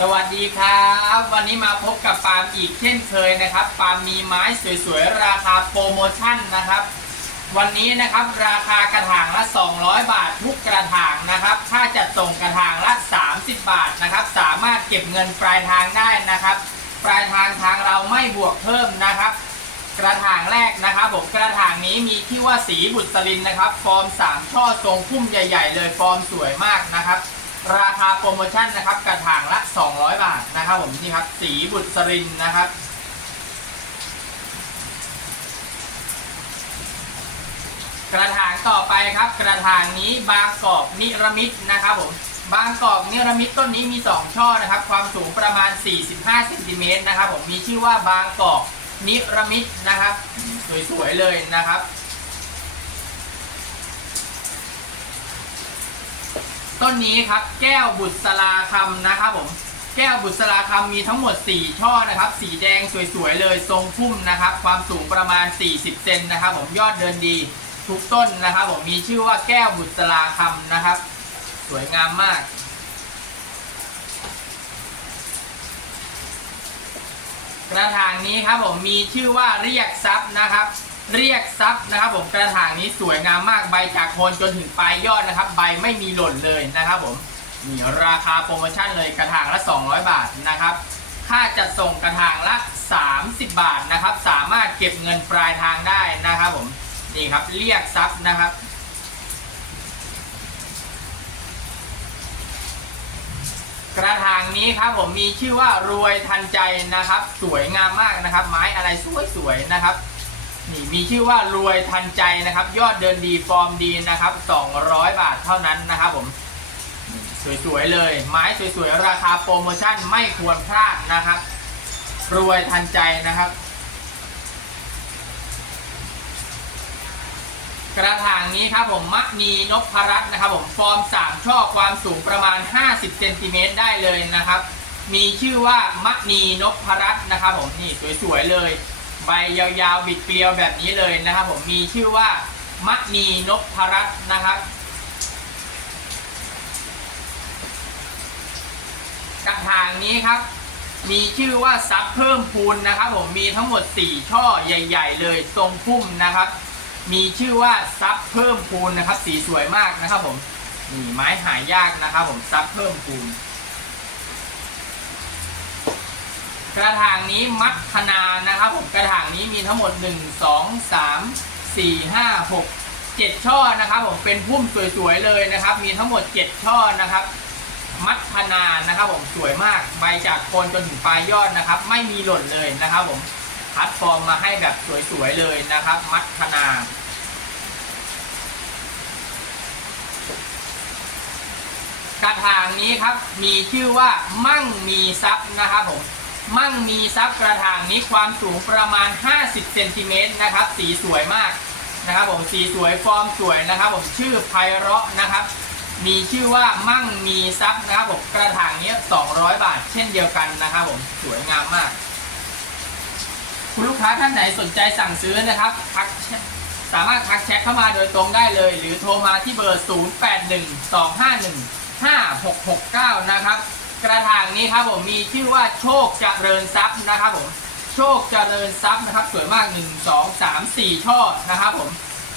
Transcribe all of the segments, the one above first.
สวัสดีครับ วันนี้มาพบกับปาล์มอีกเช่นเคยนะครับปาล์มมีไม้สวยๆ ราคาโปรโมชั่นนะครับ วันนี้นะครับราคากระถางละ 200 บาททุกกระถางนะครับค่าจัดส่งกระถางละ 30 บาทนะครับ สามารถเก็บเงินปลายทางได้นะครับ ปลายทางทางเราไม่บวกเพิ่มนะครับ กระถางแรกนะครับผมกระถางนี้มีที่ว่าสีบุตรินนะครับ ฟอร์ม 3 ช่อทรงพุ่มใหญ่ ๆ เลยฟอร์มสวยมากนะครับ ราคาโปรโมชั่นนะครับกระถางละ 200 บาทนะครับผมนี่ครับ สีบุตรินนะครับ กระถางต่อไปครับ กระถางนี้บางกอกนิรมิตนะครับผมบางกอกนิรมิตต้นนี้มี 2 ช่อนะครับ ความสูงประมาณ 45เซนติเมตรนะครับผมมีชื่อว่าบางกอกนิรมิตนะครับ สวยๆเลยนะครับ ต้นนี้ครับแก้วบุษราคำนะครับผมแก้วบุษราคำมีทั้งหมด 4 ช่อนะครับ สีแดงสวยๆเลยทรงพุ่มนะครับ ความสูงประมาณ 40 เซนนะครับ ผมยอดเดินดีทุกต้นนะครับ ผมมีชื่อว่าแก้วบุษราคำนะครับ สวยงามมาก กระถางนี้ครับผมมีชื่อว่าเรียกทรัพย์นะครับ เรียกทรัพย์นะครับผมกระถางนี้สวยงามมากใบจากโคนจนถึงปลายยอดนะครับ ใบไม่มีหล่นเลยนะครับผมนี่ราคาโปรโมชั่นเลยกระถางละ 200 บาทนะครับ ค่าจัดส่งกระถางละ 30 บาทนะครับ สามารถเก็บเงินปลายทางได้นะครับผมนี่ครับเรียกทรัพย์นะครับกระถางนี้ครับผมมีชื่อว่ารวยทันใจนะครับ สวยงามมากนะครับ ไม้อะไรสวยๆนะครับ นี่มีชื่อว่ารวยทันใจนะครับ ยอดเดินดีฟอร์มดีนะครับ 200 บาทเท่านั้นนะครับผมสวยๆเลย ไม้สวยๆ ราคาโปรโมชั่นไม่ควรพลาดนะครับ รวยทันใจนะครับ กระถางนี้ครับผมมะนีนพรัตน์นะครับ ผมฟอร์มสามช่อความสูงประมาณ 50เซนติเมตรได้เลยนะครับ มีชื่อว่ามะนีนพรัตน์นะครับ ผมนี่สวยๆเลย ใบยาวๆบิดเกลียวแบบนี้เลยนะครับผมมีชื่อว่ามะนีนพรัตน์นะครับกระถางนี้ครับ มีชื่อว่าซับเพิ่มพูนนะครับ ผมมีทั้งหมด 4 ช่อใหญ่ ๆ เลยทรงพุ่มนะครับ มีชื่อว่าซับเพิ่มพูนนะครับ สีสวยมากนะครับ ผมนี่ไม้หายากนะครับ ผมซับเพิ่มพูน กระถางนี้มัดคณานะครับผมกระถางนี้มีทั้งหมด 1 2 3 4 5 6 7 ช่อนะครับผมเป็นพุ่มสวยๆเลยนะครับ มีทั้งหมด 7 ช่อนะครับ มัดคณานะครับผมสวยมากใบจากโคนจนถึงปลายยอดนะครับ ไม่มีหล่นเลยนะครับผมคัดฟอร์มมาให้แบบสวยๆเลยนะครับ มัดคณากระถางนี้ครับมีชื่อว่ามั่งมีทรัพย์นะครับผม มั่งมีทรัพย์กระถางนี้ความสูงประมาณ 50เซนติเมตรนะครับ สีสวยมากนะครับผมสีสวยฟอร์มสวยนะครับ ผมชื่อไพเราะนะครับ มีชื่อว่ามั่งมีทรัพย์นะครับผมกระถางนี้200 บาท เช่นเดียวกันนะครับผมสวยงามมาก คุณลูกค้าท่านไหนสนใจสั่งซื้อนะครับทักสามารถทักแชทเข้ามาโดยตรงได้เลย หรือโทรมาที่เบอร์ 0812515669 นะครับ กระถางนี้ครับผมมีชื่อว่าโชคเจริญทรัพย์นะครับผมโชคเจริญทรัพย์นะครับสวยมาก1 2 3 4 ช่อนะครับผม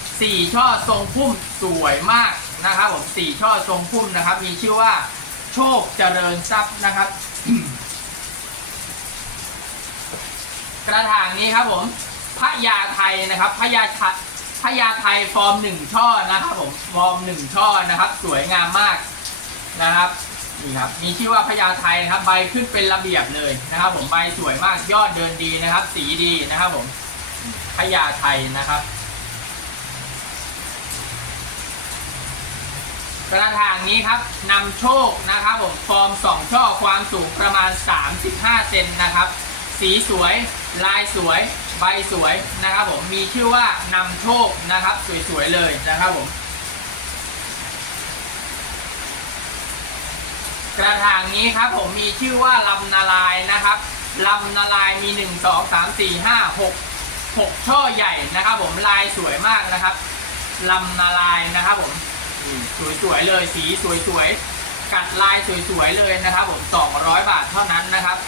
4ช่อทรงพุ่มสวยมากนะครับผม4ช่อทรงพุ่มนะครับ มีชื่อว่าโชคเจริญทรัพย์นะครับ กระถางนี้ครับผมพระยาไทยนะครับพระยาทยพระยาไทยฟอร์มหนึ่งช่อนะครับผมฟอร์มหนึ่งช่อนะครับ สวยงามมากนะครับ นี่ครับมีชื่อว่าพญาไทยนะครับ ใบขึ้นเป็นระเบียบเลยนะครับ ผมใบสวยมากยอดเดินดีนะครับ สีดีนะครับผมพญาไทยนะครับกระถางนี้ครับนำโชคนะครับผมฟอร์มสองช่อความสูงประมาณ 35 เซนนะครับ สีสวย ลายสวย ใบสวยนะครับผมมีชื่อว่านำโชคนะครับ สวยๆเลยนะครับผม กระถางนี้ครับผมมีชื่อว่าลำนาลายนะครับลำนาลายมี 1 2 3 4 5 6 6 ช่อใหญ่นะครับ ผมลายสวยมากนะครับลำนาลายนะครับผมสวยๆเลยสีสวยๆกัดลายสวยๆเลยนะครับ ผม 200 บาทเท่านั้นนะครับ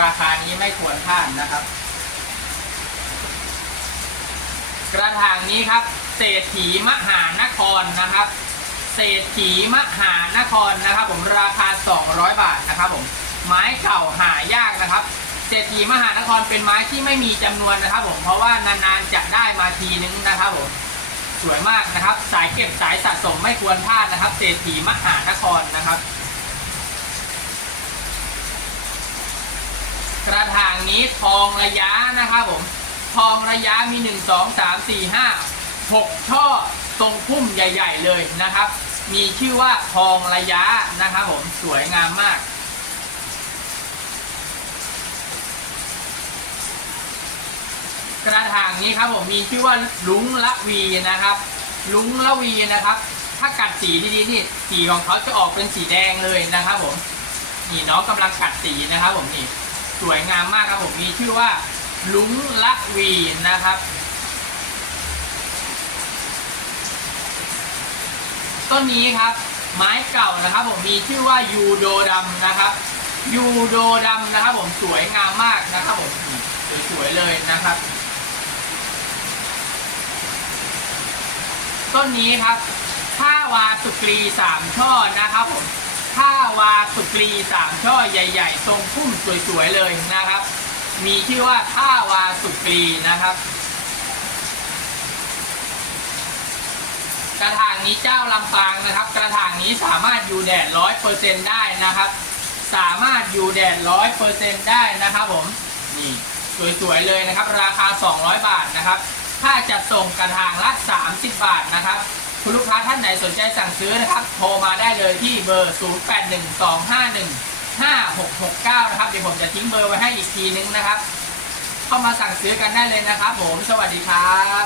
ราคานี้ไม่ควรพลาดนะครับ กระถางนี้ครับเศรษฐีมหานครนะครับ เศรษฐีมหานครนะครับผมราคา 200 บาทนะครับผมไม้เก่าหายากนะครับเศรษฐีมหานครเป็นไม้ที่ไม่มีจำนวนนะครับผมเพราะว่านานๆจะได้มาทีนึงนะครับผมสวยมากนะครับ สายเก็บสายสะสมไม่ควรพลาดนะครับ เศรษฐีมหานครนะครับ กระถางนี้ทองระยะนะครับผมทองระยะมี 1 2 3 4 5 6 ช่อทรงพุ่มใหญ่ ๆ เลยนะครับ มีชื่อว่าทองระยะนะครับผมสวยงามมากกระถางนี้ครับผมมีชื่อว่าลุงละวีนะครับ ลุงละวีนะครับ ถ้ากัดสีดีๆนี่สีของเขาจะออกเป็นสีแดงเลยนะครับผมนี่น้องกำลังกัดสีนะครับผมนี่สวยงามมากครับผมมีชื่อว่าลุงละวีนะครับ ต้นนี้ครับ ไม้เก่านะครับผมมีชื่อว่ายูโดดำนะครับยูโดดำนะครับผมสวยงามมากนะครับผมสวยๆเลยนะครับ ต้นนี้ครับท่าวาสุกรีสามช่อนะครับผมท่าวาสุกรีสามช่อใหญ่ ๆ ทรงพุ่มสวยๆเลยนะครับ มีชื่อว่าท่าวาสุกรีนะครับ กระถางนี้เจ้าลำปางนะครับ กระถางนี้สามารถอยู่แดดร้อยเปอร์เซ็นได้นะครับ สามารถอยู่แดดร้อยเปอร์เซ็นได้นะครับผมนี่สวยๆเลยนะครับ ราคา 200 บาทนะครับถ้าจะส่งกระถางละ 30 บาทนะครับ คุณลูกค้าท่านไหนสนใจสั่งซื้อนะครับ โทรมาได้เลยที่เบอร์ 0812515669 นะครับ เดี๋ยวผมจะทิ้งเบอร์ไว้ให้อีกทีนึงนะครับ เข้ามาสั่งซื้อกันได้เลยนะครับผม สวัสดีครับ